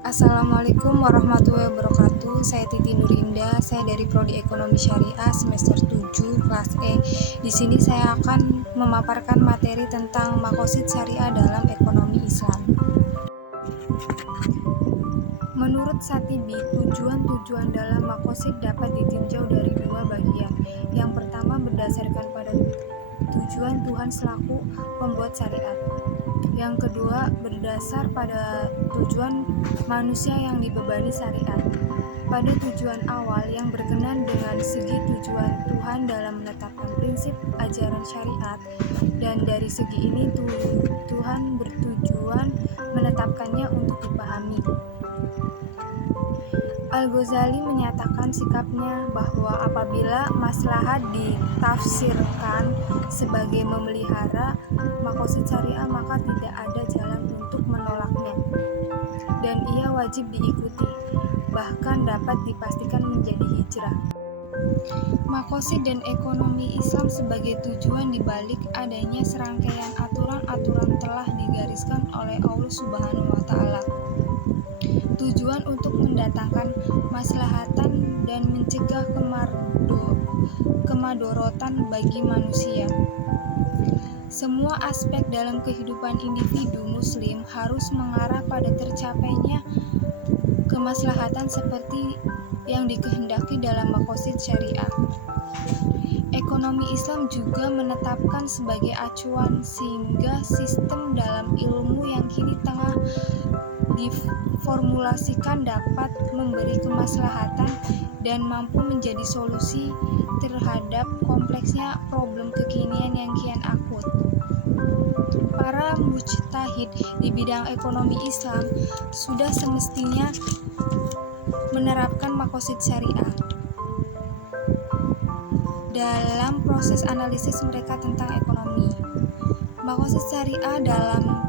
Assalamualaikum warahmatullahi wabarakatuh. Saya Titi Nurinda, saya dari Prodi Ekonomi Syariah semester 7 kelas E. Di sini saya akan memaparkan materi tentang maqasid syariah dalam ekonomi Islam. Menurut Satibi, tujuan-tujuan dalam maqasid dapat ditinjau dari dua bagian. Yang pertama berdasarkan pada tujuan Tuhan selaku pembuat syariat. Yang kedua berdasar pada tujuan manusia yang dibebani syariat. Pada tujuan awal yang berkenan dengan segi tujuan Tuhan dalam menetapkan prinsip ajaran syariat, dan dari segi ini Tuhan bertujuan menetapkannya untuk dipahami. Al-Ghazali menyatakan sikapnya bahwa apabila maslahat ditafsirkan sebagai memelihara maqasid syariah, maka tidak ada jalan untuk menolaknya, dan ia wajib diikuti, bahkan dapat dipastikan menjadi hijrah. Maqasid dan ekonomi Islam sebagai tujuan dibalik adanya serangkaian aturan-aturan telah digariskan oleh Allah Subhanahu wa Ta'ala. Tujuan untuk mendatangkan maslahatan dan mencegah kemadorotan bagi manusia. Semua aspek dalam kehidupan individu muslim harus mengarah pada tercapainya kemaslahatan seperti yang dikehendaki dalam maqasid syariah. Ekonomi Islam juga menetapkan sebagai acuan sehingga sistem dalam ilmu yang kini tengah diformulasikan dapat memberi kemaslahatan dan mampu menjadi solusi terhadap kompleksnya problem kekinian yang kian akut. Para mujtahid di bidang ekonomi Islam sudah semestinya menerapkan maqasid syariah dalam proses analisis mereka tentang ekonomi. Maqasid syariah dalam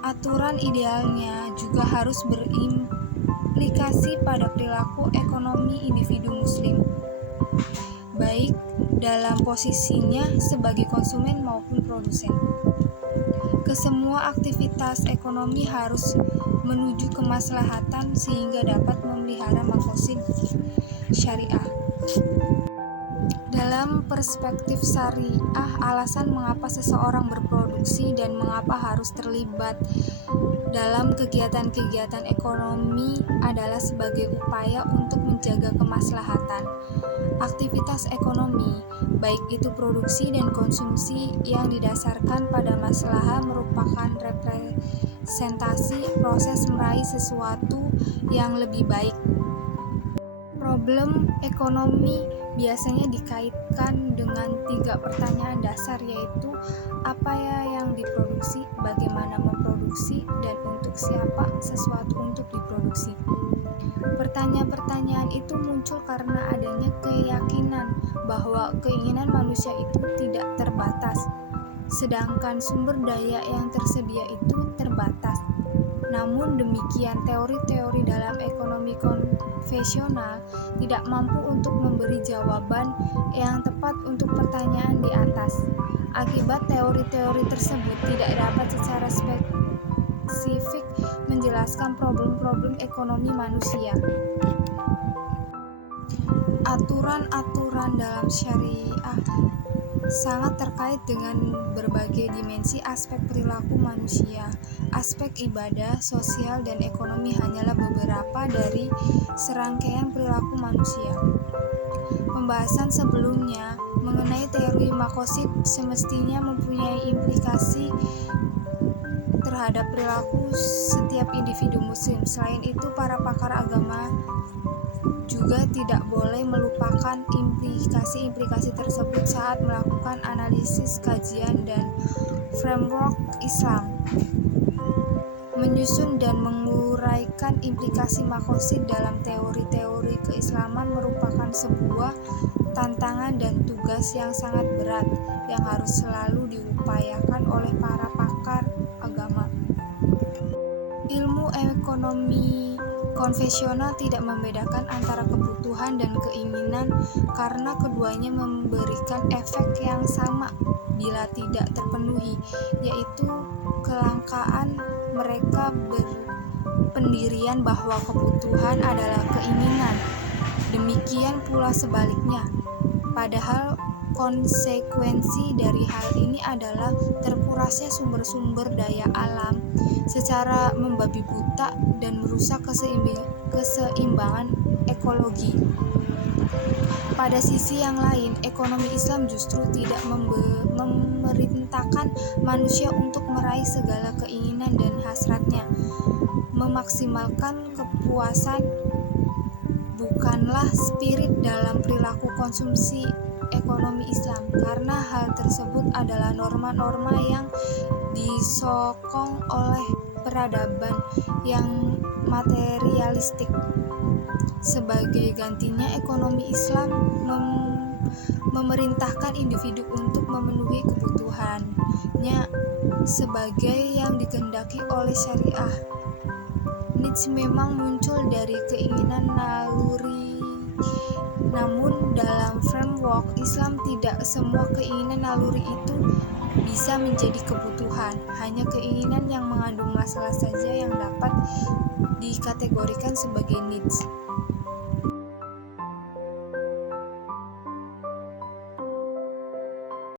aturan idealnya juga harus berimplikasi pada perilaku ekonomi individu muslim, baik dalam posisinya sebagai konsumen maupun produsen. Kesemua aktivitas ekonomi harus menuju kemaslahatan sehingga dapat memelihara maqasid syariah. Dalam perspektif syariah, alasan mengapa seseorang berproduksi dan mengapa harus terlibat dalam kegiatan-kegiatan ekonomi adalah sebagai upaya untuk menjaga kemaslahatan. Aktivitas ekonomi, baik itu produksi dan konsumsi yang didasarkan pada maslahah, merupakan representasi proses meraih sesuatu yang lebih baik. Problem ekonomi biasanya dikaitkan dengan 3 pertanyaan dasar, yaitu apa yang diproduksi, bagaimana memproduksi, dan untuk siapa sesuatu untuk diproduksi. Pertanyaan-pertanyaan itu muncul karena adanya keyakinan bahwa keinginan manusia itu tidak terbatas, sedangkan sumber daya yang tersedia itu terbatas. Namun demikian, teori-teori dalam ekonomi konvensional tidak mampu untuk memberi jawaban yang tepat untuk pertanyaan di atas. Akibat teori-teori tersebut tidak dapat secara spesifik menjelaskan problem-problem ekonomi manusia. Aturan-aturan dalam syariah sangat terkait dengan berbagai dimensi aspek perilaku manusia. Aspek ibadah, sosial, dan ekonomi hanyalah beberapa dari serangkaian perilaku manusia. Pembahasan sebelumnya mengenai teori maqasid semestinya mempunyai implikasi terhadap perilaku setiap individu muslim. Selain itu, para pakar agama juga tidak boleh melupakan implikasi-implikasi tersebut saat melakukan analisis kajian dan framework Islam. Menyusun dan menguraikan implikasi maqasid dalam teori-teori keislaman merupakan sebuah tantangan dan tugas yang sangat berat yang harus selalu diupayakan oleh para pakar agama. Ilmu ekonomi konvensional tidak membedakan antara kebutuhan dan keinginan karena keduanya memberikan efek yang sama bila tidak terpenuhi, yaitu kelangkaan mereka pendirian bahwa kebutuhan adalah keinginan. Demikian pula sebaliknya. Padahal konsekuensi dari hal ini adalah terkurasnya sumber-sumber daya alam secara membabi buta dan merusak keseimbangan ekologi. Pada sisi yang lain, ekonomi Islam justru tidak memerintahkan manusia untuk meraih segala keinginan dan hasratnya. Memaksimalkan kepuasan bukanlah spirit dalam perilaku konsumsi ekonomi Islam, karena hal tersebut adalah norma-norma yang disokong oleh peradaban yang materialistik. Sebagai gantinya, ekonomi Islam memerintahkan individu untuk memenuhi kebutuhannya sebagai yang dikehendaki oleh syariah. Needs memang muncul dari keinginan naluri, namun dalam framework Islam tidak semua keinginan naluri itu bisa menjadi kebutuhan. Hanya keinginan yang mengandung masalah saja yang dapat dikategorikan sebagai needs.